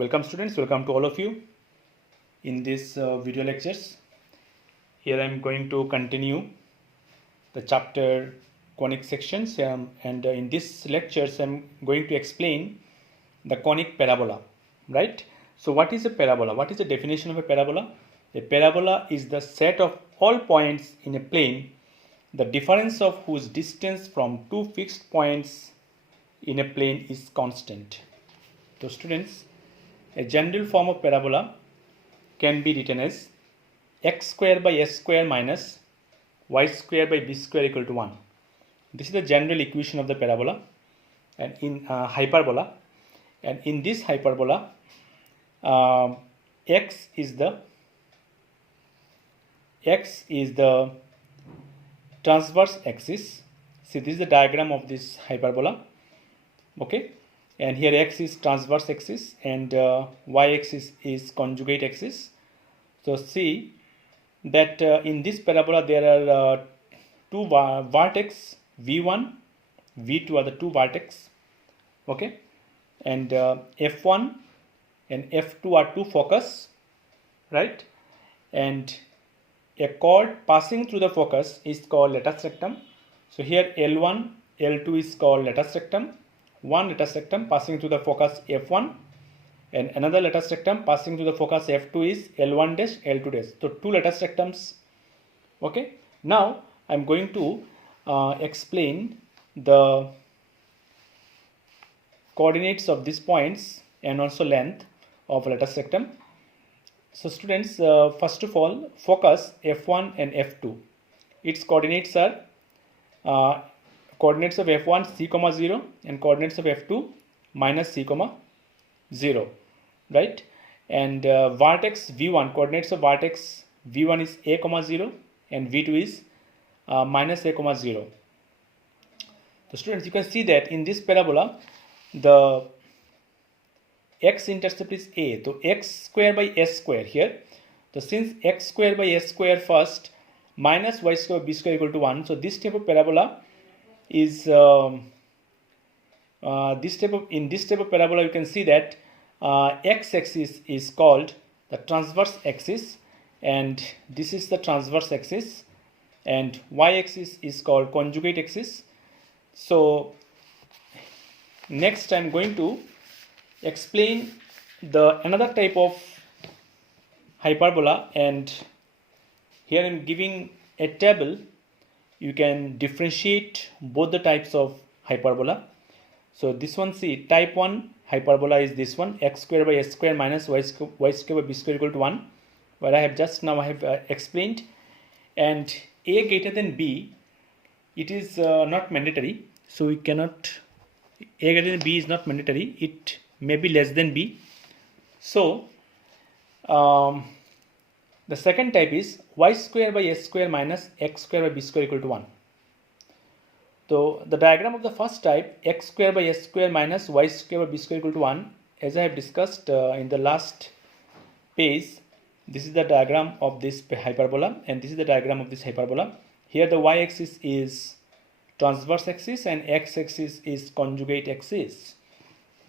Welcome students, welcome to all of you in this video lectures. Here I am going to continue the chapter conic sections and in this lectures I am going to explain the conic parabola, right? So what is a parabola? What is the definition of a parabola? A parabola is the set of all points in a plane, the difference of whose distance from two fixed points in a plane is constant. So students, a general form of parabola can be written as x square by s square minus y square by b square equal to 1. This is the general equation of the parabola and in hyperbola. And in this hyperbola, x is the transverse axis. See, this is the diagram of this hyperbola. Okay. And here x is transverse axis and y axis is conjugate axis. So see that in this parabola there are two vertex v1, v2 are the two vertex. Okay, and f1 and f2 are two focus, right? And a chord passing through the focus is called latus rectum. So here L1, L2 is called latus rectum. One latus rectum passing through the focus f1 and another latus rectum passing through the focus f2 is L1 dash, L2 dash. So two latus rectums. Okay. Now I am going to explain the coordinates of these points and also length of latus rectum. So students, first of all, focus f1 and f2. Its coordinates are coordinates of f1 c comma 0 and coordinates of f2 minus c comma 0, right? And vertex v1, coordinates of vertex v1 is a comma 0 and v2 is minus a comma 0. So students, you can see that in this parabola the x-intercept is a, so x square by s square here. So since x square by s square first minus y square b square equal to 1, so this type of parabola is in this type of parabola you can see that x-axis is called the transverse axis and this is the transverse axis and y-axis is called conjugate axis. So next I am going to explain the another type of hyperbola, and here I am giving a table. You can differentiate both the types of hyperbola. So this one, see, type 1 hyperbola is this one, x square by s square minus y square by b square equal to 1, where I have just now explained. And a greater than b, it is not mandatory. So we cannot, a greater than b is not mandatory. It may be less than b. So the second type is y square by s square minus x square by b square equal to 1. So the diagram of the first type, x square by s square minus y square by b square equal to 1, as I have discussed in the last page, this is the diagram of this hyperbola and this is the diagram of this hyperbola. Here the y-axis is transverse axis and x-axis is conjugate axis.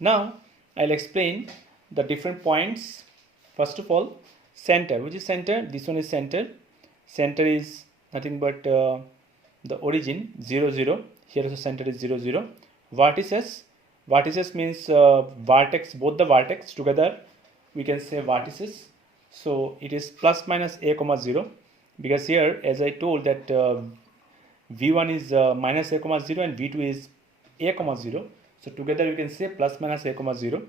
Now I'll explain the different points. First of all, center. Which is center? This one is center. Center is nothing but the origin 0 0. Here also center is 0 0. Vertices. Vertices means vertex. Both the vertex together we can say vertices. So it is plus minus a comma 0 because here as I told that v1 is minus a comma 0 and v2 is a comma 0. So together you can say plus minus a comma 0.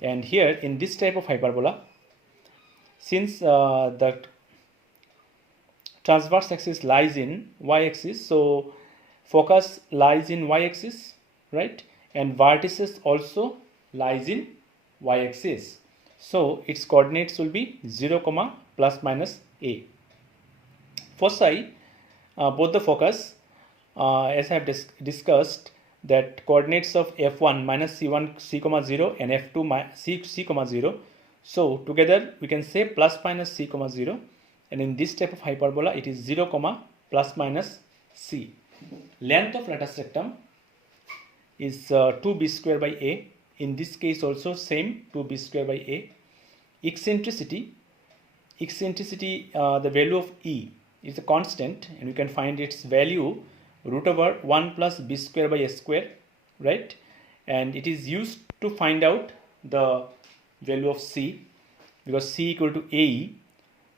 And here in this type of hyperbola, since the transverse axis lies in y-axis, so focus lies in y-axis, right? And vertices also lies in y-axis. So its coordinates will be 0 comma plus minus a. Foci, both the focus, as I have discussed, that coordinates of f1 minus c1 c comma 0 and f2 c comma 0. So together we can say plus minus c comma 0, and in this type of hyperbola it is 0 comma plus minus c. Length of latus rectum is 2b square by a. in this case also same 2b square by a. Eccentricity, the value of E is a constant, and you can find its value root over 1 plus b square by a square, right? And it is used to find out the value of C, because C equal to AE.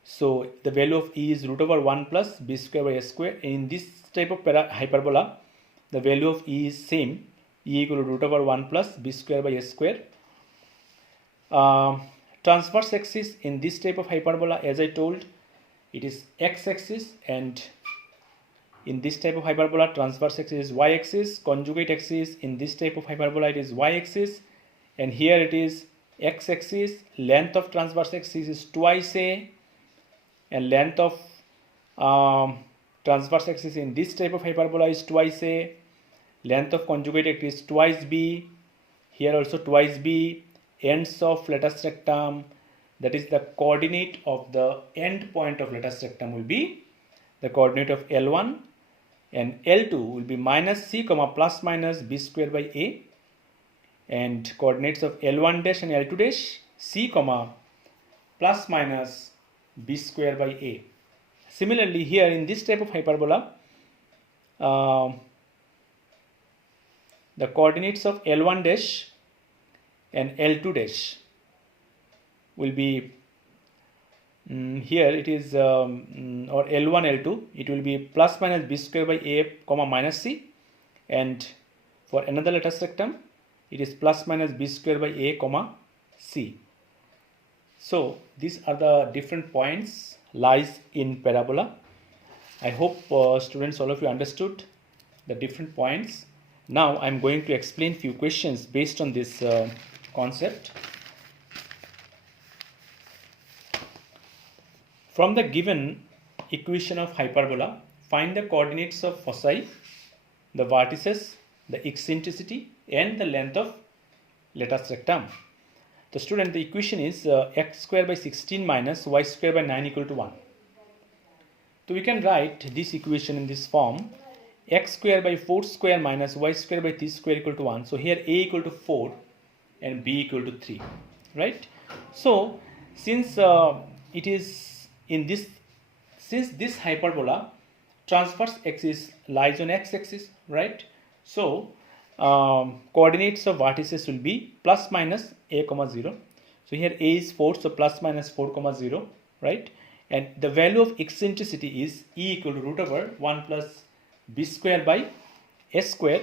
So the value of E is root over 1 plus b square by a square. In this type of hyperbola, the value of E is same, E equal to root over 1 plus b square by a square. Transverse axis in this type of hyperbola, as I told, it is x-axis, and in this type of hyperbola, transverse axis is y-axis. Conjugate axis in this type of hyperbola, it is y-axis, and here it is x-axis. Length of transverse axis is twice a, and length of transverse axis in this type of hyperbola is twice a. Length of conjugate axis is twice b. Here also twice b. Ends of latus rectum, that is the coordinate of the end point of latus rectum, will be the coordinate of L1, and L2 will be minus c comma plus minus b square by a, and coordinates of L1 dash and L2 dash c comma plus minus b square by a. Similarly, here in this type of hyperbola, the coordinates of L1 dash and L2 dash will be here it is or L1 L2, it will be plus minus b square by a comma minus c, and for another latus rectum it is plus minus b square by a comma c. So these are the different points lies in parabola. I hope students, all of you understood the different points. Now I am going to explain few questions based on this concept. From the given equation of hyperbola, find the coordinates of foci, the vertices, the eccentricity, and the length of latus rectum. The student, the equation is x square by 16 minus y square by 9 equal to 1. So we can write this equation in this form: x square by 4 square minus y square by 3 square equal to 1. So here a equal to 4 and b equal to 3, right? So since it is in this, since this hyperbola transverse axis lies on x-axis, right? So coordinates of vertices will be plus minus a comma 0. So here a is 4, so plus minus 4 comma 0, right? And the value of eccentricity is e equal to root over 1 plus b square by a square.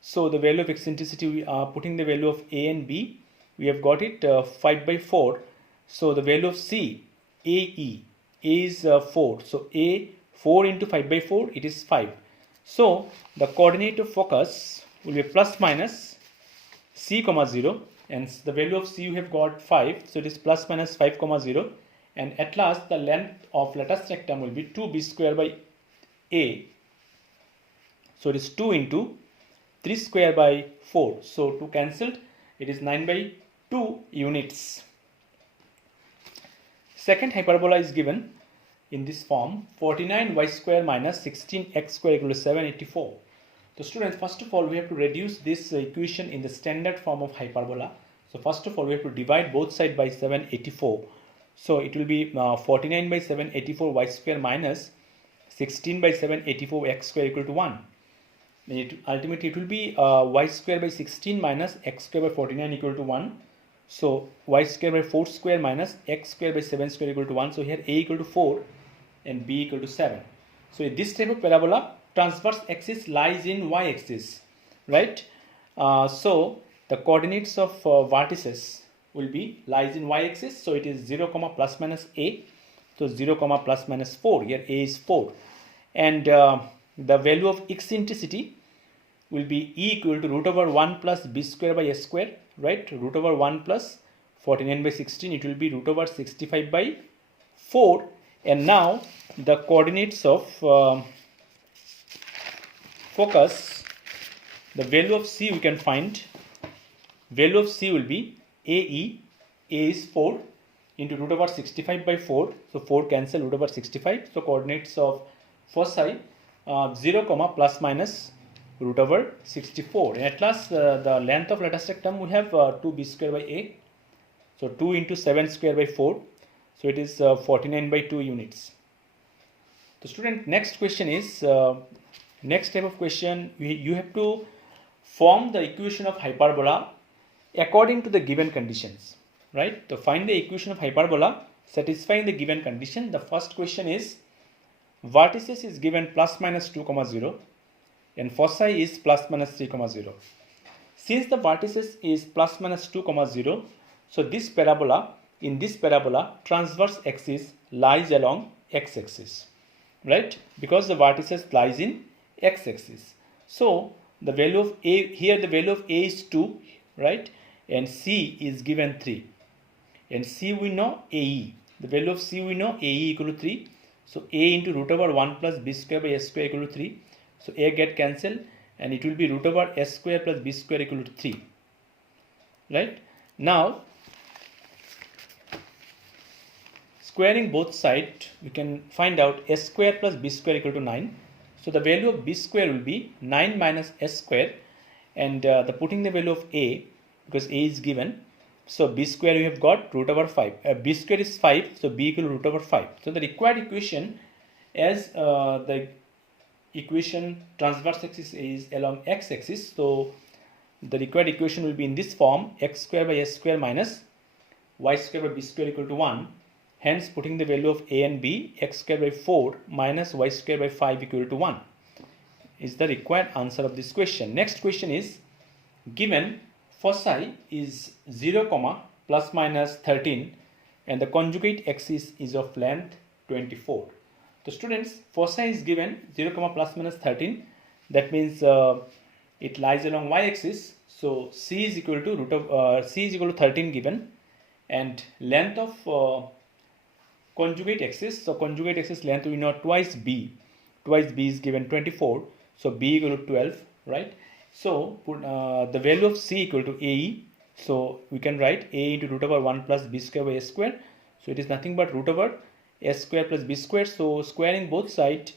So the value of eccentricity, we are putting the value of a and b, we have got it 5 by 4. So the value of c, a is 4. So a 4 into 5 by 4, it is 5. So the coordinate of focus will be plus minus c comma 0, and the value of c you have got 5, so it is plus minus 5 comma 0, and at last the length of latus rectum will be 2b square by a. So it is 2 into 3 square by 4. So 2 cancelled, it is 9 by 2 units. Second hyperbola is given in this form: 49y square minus 16x square equal to 784. So students, first of all we have to reduce this equation in the standard form of hyperbola. So first of all we have to divide both sides by 784. So it will be 49 by 784 y square minus 16 by 784 x square equal to 1. Ultimately it will be y square by 16 minus x square by 49 equal to 1. So y square by 4 square minus x square by 7 square equal to 1. So here a equal to 4 and b equal to 7. So in this type of parabola, transverse axis lies in y axis, right? So the coordinates of vertices will be lies in y axis. So it is 0 comma plus minus a. So 0 comma plus minus 4. Here a is 4, and the value of eccentricity will be e equal to root over 1 plus b square by a square, right? Root over 1 plus 49 by 16, it will be root over 65 by 4. And now the coordinates of focus, the value of c we can find. Value of c will be a is 4 into root over 65 by 4. So 4 cancel, root over 65. So coordinates of foci 0 comma plus minus root over 64. And at last, the length of lattice rectum we have 2b square by a. So 2 into 7 square by 4. So it is 49 by 2 units. So student, next question is, next type of question, you have to form the equation of hyperbola according to the given conditions, right? To find the equation of hyperbola satisfying the given condition, the first question is, vertices is given plus minus 2 comma 0 and foci is plus minus 3 comma 0. Since the vertices is plus minus 2 comma 0, so this parabola, in this parabola, transverse axis lies along x-axis, right? Because the vertices lies in x-axis. So the value of a, here the value of a is 2, right? And c is given 3. And c we know ae. The value of c we know ae equal to 3. So a into root over 1 plus b square by s square equal to 3. So a get cancelled and it will be root over s square plus b square equal to 3. Right? Now, squaring both sides, we can find out s square plus b square equal to 9. So the value of b square will be 9 minus s square, and putting the value of a, because a is given, so b square we have got root over 5. B square is 5, so b equal to root over 5. So the required equation, as the equation transverse axis is along x axis, so the required equation will be in this form: x square by s square minus y square by b square equal to 1. Hence, putting the value of a and b, x square by 4 minus y square by 5 equal to 1 is the required answer of this question. Next question is, given foci is 0, plus minus 13 and the conjugate axis is of length 24. So students, foci is given 0, plus minus 13. That means it lies along y-axis. So c is equal to root of c is equal to 13 given, and length of conjugate axis. So conjugate axis length we know twice b. Twice b is given 24. So b equal to 12, right? So put the value of c equal to ae. So we can write a into root over 1 plus b square by s square. So it is nothing but root over s square plus b square. So squaring both sides,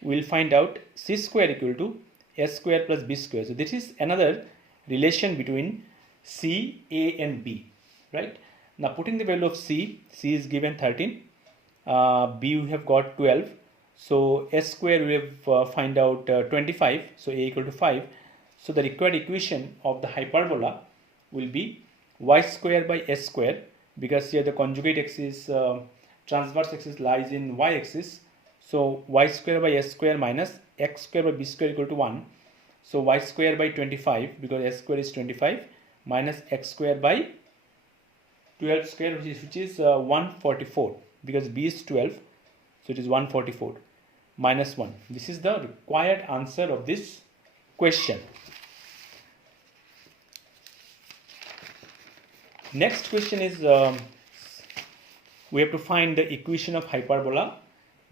we will find out c square equal to s square plus b square. So this is another relation between c, a and b, right? Now putting the value of c is given 13, b we have got 12. So s square we have find out 25. So a equal to 5. So the required equation of the hyperbola will be y square by s square, because here the conjugate axis, transverse axis lies in y axis. So y square by s square minus x square by b square equal to 1. So y square by 25, because s square is 25, minus x square by 12 square, which is 144, because b is 12. So it is 144 minus 1. This is the required answer of this question. Next question is, we have to find the equation of hyperbola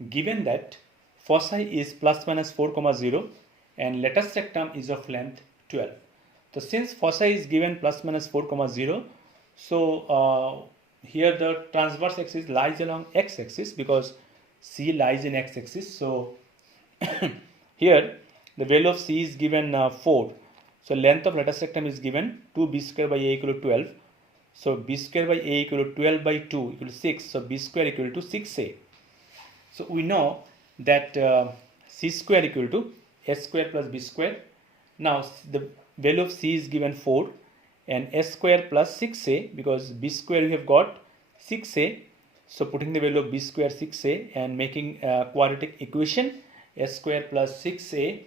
given that foci is plus minus 4, 0 and lattice rectum is of length 12. So since foci is given plus minus 4, 0, so here the transverse axis lies along x axis, because c lies in x axis. So here the value of c is given 4. So length of lattice rectum is given 2b square by a equal to 12. So b square by a equal to 12 by 2 equal to 6. So b square equal to 6a. So we know that c square equal to s square plus b square. Now the value of c is given 4 and s square plus 6a, because b square we have got 6a. So putting the value of b square 6a and making a quadratic equation, s square plus 6a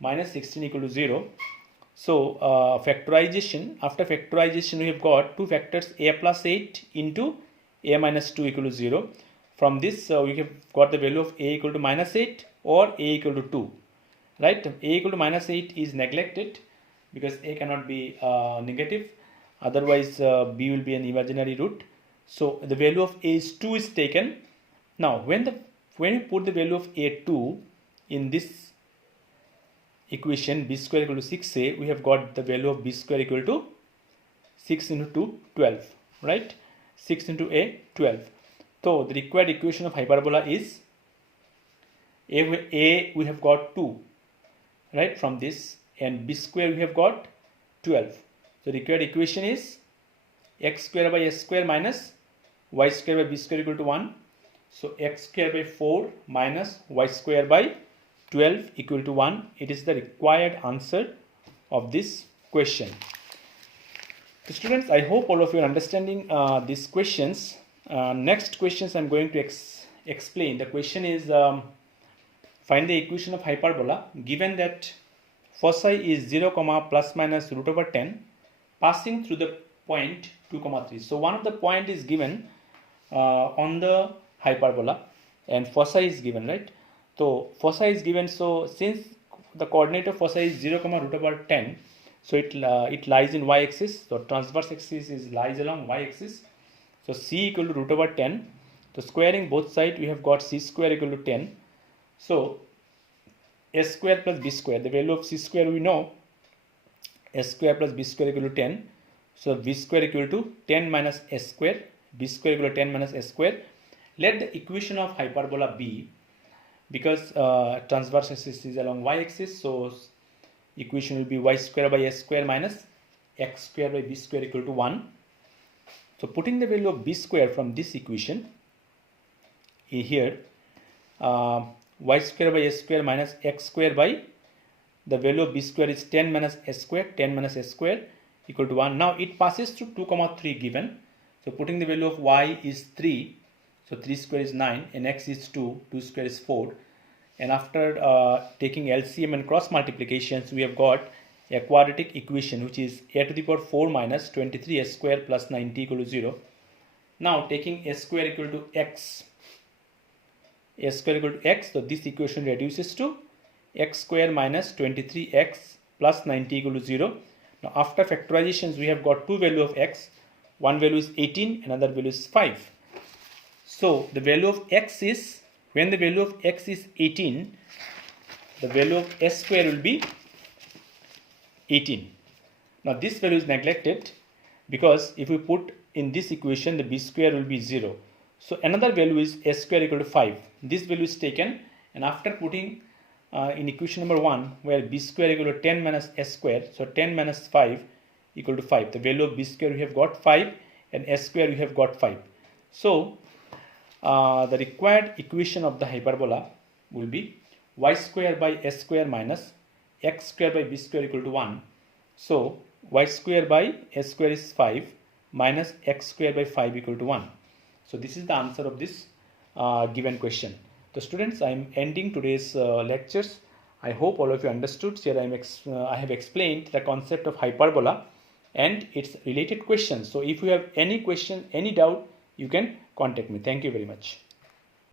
minus 16 equal to 0. So factorization, after factorization we have got two factors, a plus 8 into a minus 2 equal to 0. From this we have got the value of a equal to minus 8 or a equal to 2, right? A equal to minus 8 is neglected because a cannot be negative, otherwise b will be an imaginary root. So the value of a is 2 is taken. Now when you put the value of a2 in this equation, b square equal to 6a, we have got the value of b square equal to 6 into 2, 12, right? 6 into a, 12. So the required equation of hyperbola is a we have got 2, right, from this, and b square we have got 12. So required equation is x square by s square minus y square by b square equal to 1. So x square by 4 minus y square by 12 equal to 1. It is the required answer of this question. So students, I hope all of you are understanding these questions. Next questions I am going to explain. The question is find the equation of hyperbola given that foci is 0, plus minus root over 10 passing through the point 2, 3. So one of the point is given on the hyperbola and foci is given, right? So foci is given, so since the coordinate of foci is 0, root over 10, so it lies in y-axis. So transverse axis lies along y-axis. So c equal to root over 10. So squaring both sides, we have got c square equal to 10. So s square plus b square, the value of c square we know, s square plus b square equal to 10. So b square equal to 10 minus s square, b square equal to 10 minus s square. Let the equation of hyperbola be, because transverse axis is along y-axis, so equation will be y square by s square minus x square by b square equal to 1. So putting the value of b square from this equation here, y square by s square minus x square by the value of b square is 10 minus s square, 10 minus s square equal to 1. Now it passes through 2, 3 given. So putting the value of y is 3, so 3 square is 9 and x is 2, 2 square is 4. And after taking LCM and cross multiplications, we have got a quadratic equation which is a to the power 4 minus 23 s square plus 90 equal to 0. Now taking s square equal to x, s square equal to x, so this equation reduces to x square minus 23x plus 90 equal to 0. Now after factorizations, we have got two value of x. One value is 18, another value is 5. So the value of x is, when the value of x is 18, the value of s square will be 18. Now this value is neglected because if we put in this equation, the b square will be 0. So another value is s square equal to 5. This value is taken, and after putting in equation number 1, where b square equal to 10 minus s square, so 10 minus 5 equal to 5. The value of b square we have got 5 and s square we have got 5. So the required equation of the hyperbola will be y square by s square minus x square by b square equal to 1. So y square by s square is 5 minus x square by 5 equal to 1. So this is the answer of this given question. So students, I am ending today's lectures. I hope all of you understood. Here I have explained the concept of hyperbola and its related questions. So if you have any question, any doubt, you can contact me. Thank you very much.